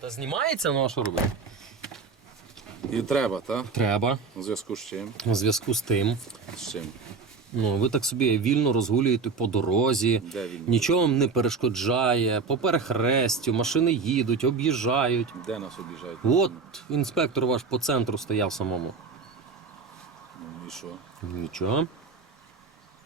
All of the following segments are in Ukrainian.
Та знімається, ну а що робити? І треба, так? Треба. У зв'язку з чим? У зв'язку з тим. З чим? Ну, ви так собі вільно розгулюєте по дорозі, Де він? нічого вам не перешкоджає, по перехрестю, машини їдуть, об'їжджають. Де нас обіжають? От інспектор ваш по центру стояв самому. Ну і що? Нічого.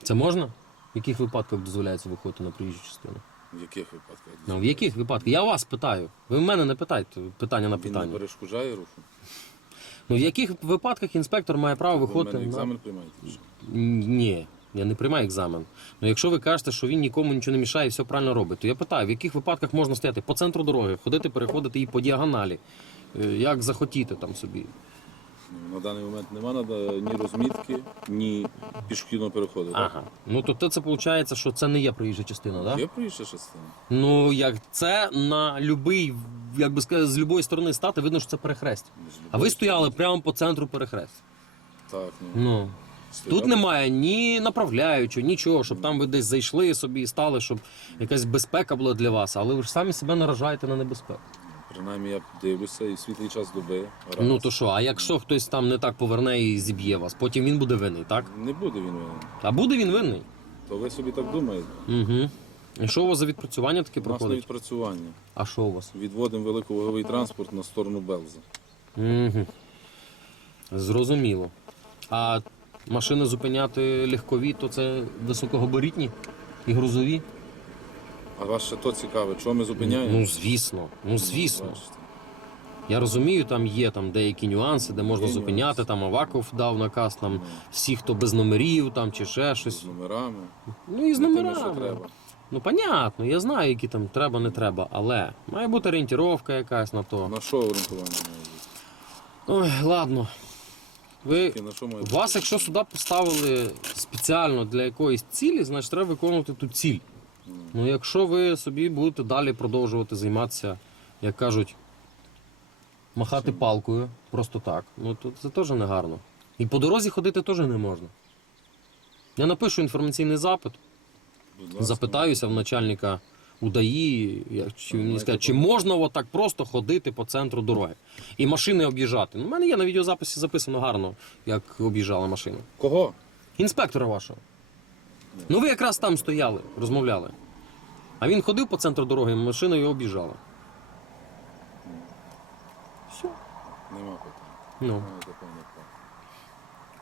Це можна? В яких випадках дозволяється виходити на проїжджу частину? В яких випадках? Ну, в яких випадках? Я вас питаю. Ви в мене не питайте питання на Він не питання. перешкоджає руху? Ну, в яких випадках інспектор має право Ви виходити мене на. екзамен приймаєте? чи що? Ні, я не приймаю екзамен. Ну якщо ви кажете, що він нікому нічого не мішає і все правильно робить, то я питаю, в яких випадках можна стояти по центру дороги, ходити, переходити і по діагоналі, Е, як захотіти там собі. На даний момент нема нада- ні розмітки, ні пішохідного переходу. так? Ага. Ну то це виходить, що це не є проїжджа частина, так? Є проїжджа частина? Ну як це на любий, як би сказати, з будь-якої сторони стати, видно, що це перехрестя. З А ви стояли прямо по центру перехрестя. Так, ну. Ну. стояли. Тут немає ні направляючого, нічого, щоб там ви десь зайшли собі і стали, щоб якась безпека була для вас, але ви ж самі себе наражаєте на небезпеку. Принаймні я дивлюся і в світлий час доби. раз. Ну то що, а якщо хтось там не так поверне і зіб'є вас, потім він буде винний, так? Не буде він винен. А буде він винний. То ви собі так думаєте? Угу. І що у вас за відпрацювання таке У нас на проходить? відпрацювання. А що у вас? Відводимо великоваговий транспорт на сторону Белза. Угу. Зрозуміло. А машини зупиняти легкові, то це високогабаритні і грузові? А вас ще то цікаве, чого ми зупиняємо? Ну звісно, ну звісно. Я розумію, там є там деякі нюанси, де можна Є зупиняти. нюанси. Там Аваков дав наказ, там всі, хто без номерів, там чи ще щось. З номерами. Ну і з не тими, номерами. що треба. Ну понятно, я знаю, які там треба, не треба, але має бути орієнтировка якась на то. На що орієнтування має бути? Ой, ладно. Ви Тільки На що має бути? вас, якщо сюди поставили спеціально для якоїсь цілі, значить треба виконувати ту ціль. Ну, якщо ви собі будете далі продовжувати займатися, як кажуть, махати палкою просто так, ну то це теж не гарно. І по дорозі ходити теж не можна. Я напишу інформаційний запит, запитаюся в начальника УДАІ, чи, мені скаже, чи можна отак просто ходити по центру дороги і машини об'їжджати. Ну, у мене є на відеозаписі записано гарно, як об'їжджала машина. Кого? Інспектора вашого. Ну ви якраз там стояли, розмовляли. А він ходив по центру дороги, машина його об'їжджала. Все. Нема питань. Ну.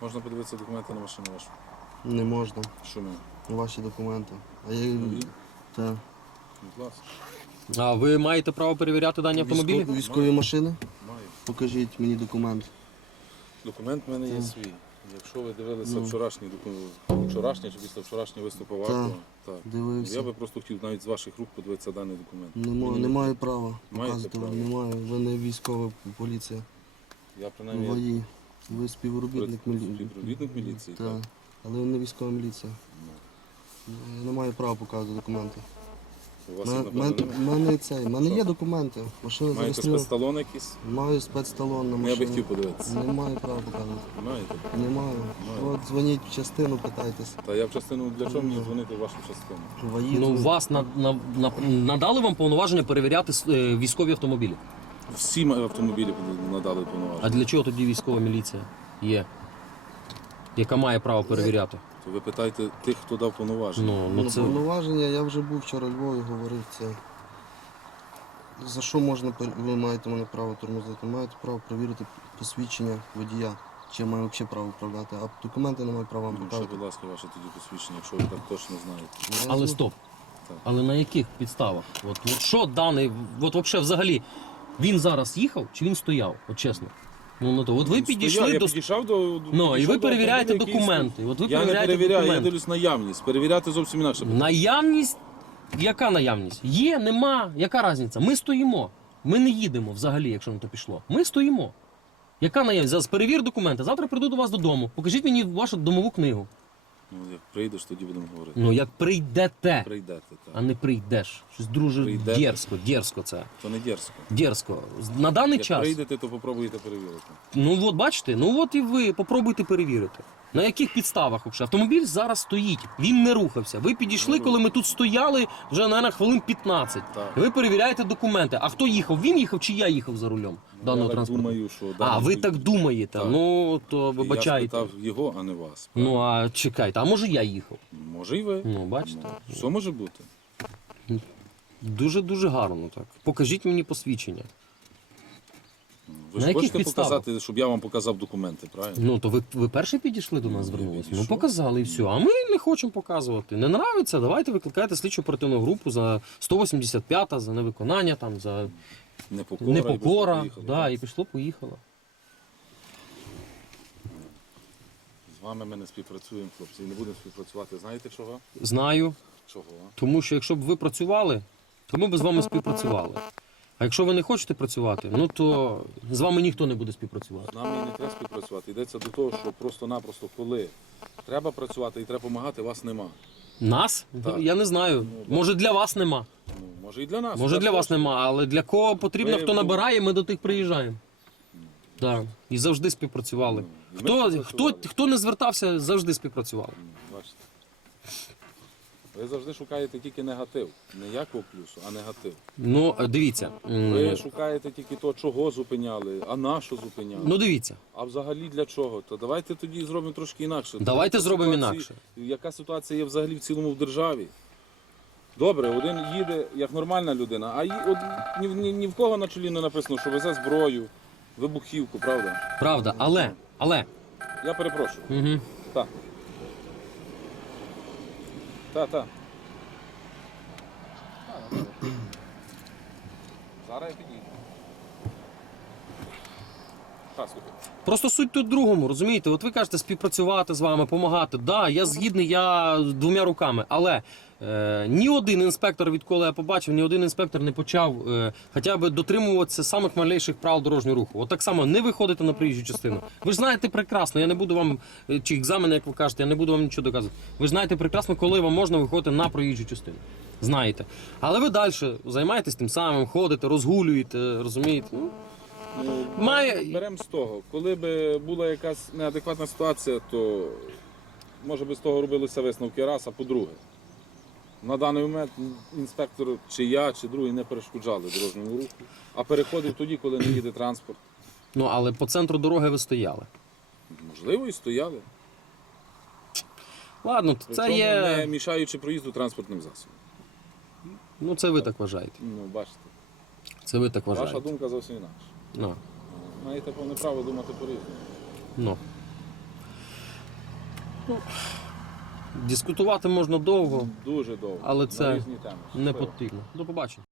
Можна подивитися документи на машину вашу? Не можна. Що ми? Ваші документи. А я... Нові? Та. Будь ласка. А ви маєте право перевіряти дані автомобілі? Військові машини? Маю. Покажіть мені документ. Документ в мене є свій. Якщо ви дивилися Ну. вчорашній документ, вчорашній чи після вчорашнього виступу варто, так. Дивився. Я би просто хотів навіть з ваших рук подивитися даний документ. Не, Мені- не маю права показувати. право? вам. Не. Ви не військова поліція. Я принаймні Вої. Ви співробітник міліції. співробітник міліції. Так. Так. Але ви не військова міліція. Я не маю права показувати документи. У вас їх, мене, напевно, немає. мене цей. Мене є документи. Машина Маєте зареєстрована. спецталон якийсь? Маю спецталон на Ну, Я би машину. хотів подивитися. Не маю права показувати. Маєте? Не маю. Маю. От дзвоніть в частину, питайтесь. Та я в частину для чого мені дзвонити в вашу частину? Вої. Ну, вас на, на, на, надали вам повноваження перевіряти е, військові автомобілі. Всі автомобілі надали А повноваження. для чого тоді військова міліція є? Яка має право перевіряти? То ви питайте тих, хто дав повноваження. Ну, Ну, ну це. повноваження, я вже був вчора у Львові, говорив це. За що можна пер- ви маєте мене право тормозити? Маєте право перевірити посвідчення водія. Чи я маю взагалі право управляти, а документи не маю права вам Ну, ще, показувати. будь ласка, ваше тоді посвідчення, якщо ви так точно знаєте. Я Але знаю. стоп. Так. Але на яких підставах? От, от що даний, от взагалі, він зараз їхав чи він стояв? От чесно. Ну, ну то, от ви підійшли до. Я підійшов до, до Ну, і підійшов ви до перевіряєте автомобіля, який документи. От ви Я не перевіряєте перевіряю, я документи. дивлюсь наявність. Перевіряти зовсім інакше. Наявність. Яка наявність? Є, нема. Яка різниця? Ми стоїмо. Ми не їдемо взагалі, якщо на то пішло. Ми стоїмо. Яка наявність? Зараз перевір документи. Завтра прийду до вас додому. Покажіть мені вашу домову книгу. Ну, як прийдеш, тоді будемо говорити. Ну, як прийдете, Прийдете, а не прийдеш. Щось друже Прийдете. дерзко, дерзко це. То не дерзко. Дерзко. На даний Як час. прийдете, то попробуйте перевірити. Ну от бачите, ну от і ви попробуйте перевірити. На яких підставах взагалі? Автомобіль зараз стоїть, він не рухався. Ви підійшли, коли ми тут стояли вже, мабуть, хвилин 15. Так. Ви перевіряєте документи. А хто їхав? Він їхав чи я їхав за рулем даного я так транспорту? думаю, що А, ви так думаєте? Так. Ну, то Я вибачайте. спитав його, а не вас. Ну, а чекайте, а може я їхав? Може і ви. Ну, бачите. Ну, Все може бути. Дуже-дуже гарно так. Покажіть мені посвідчення. Ви На ж яких хочете підставах? показати, щоб я вам показав документи, правильно? Ну, то ви, ви перші підійшли до нас, Ну, звернулися? Ну, підійшов. показали і все. А ми не хочемо показувати. Не нравиться, давайте викликайте слідчу оперативну групу за 185 за невиконання, там, за Непокора. і непокора. поїхали, Да, так. і пішло, поїхало. З вами ми не співпрацюємо, хлопці, і не будемо співпрацювати. Знаєте чого? Знаю. Чого? Тому що якщо б ви працювали, то ми б з вами співпрацювали. А якщо ви не хочете працювати, ну то з вами ніхто не буде співпрацювати. З нами і не треба співпрацювати. Йдеться до того, що просто-напросто, коли треба працювати і треба допомагати, вас нема. Нас? Так. Я не знаю. Ну, Може для вас нема. Може і для нас. Може для вас нема, але для кого потрібно, Ви- хто набирає, ми до тих приїжджаємо. Так. І завжди співпрацювали. Ми Хто, хто, співпрацювали. хто не звертався, завжди співпрацював. М, Бачите. Ви завжди шукаєте тільки негатив. Не якого плюсу, а негатив. Ну, е, дивіться. м, Ви шукаєте тільки то, чого зупиняли, а на що зупиняли. Ну, дивіться. А взагалі для чого? То давайте тоді зробимо трошки інакше. Давайте Яка зробимо ситуація- інакше. Яка ситуація є взагалі в цілому в державі? Добре, один їде як нормальна людина, а ї- от, ні, ні, ні в кого на чолі не написано, що везе зброю, вибухівку, правда? Правда, але, але. Я перепрошую. Угу. Так. Так, так. Зараз я підійду. Так, слухай. Просто суть тут в другому, розумієте? От ви кажете співпрацювати з вами, допомагати. Да, я згідний, я двома руками. Але ні один інспектор, відколи я побачив, ні один інспектор не почав е, хоча б дотримуватися самих малейших правил дорожнього руху. От так само не виходити на проїжджу частину. Ви ж знаєте прекрасно, я не буду вам, е, чи екзамени, як ви кажете, я не буду вам нічого доказувати. Ви ж знаєте прекрасно, коли вам можна виходити на проїжджу частину. Знаєте. Але ви далі займаєтесь тим самим, ходите, розгулюєте, розумієте? Ну, Має- Беремо з того. Коли б була якась неадекватна ситуація, то може би з того робилися висновки раз, а по-друге. На даний момент інспектор чи я, чи другий не перешкоджали дорожньому руху, а переходив тоді, коли не їде транспорт. ну але по центру дороги ви стояли. Можливо, і стояли. Ладно, це Причому є. не мішаючи проїзду транспортним засобом. Ну, це ви так вважаєте. Ну, бачите, Це ви так ваша вважаєте. думка зовсім інакша. Ну, Маєте повне право думати по-різному. ну. Ну, Дискутувати можна довго, Дуже довго. Але на це різні теми. не Щасливо. потрібно. До побачення.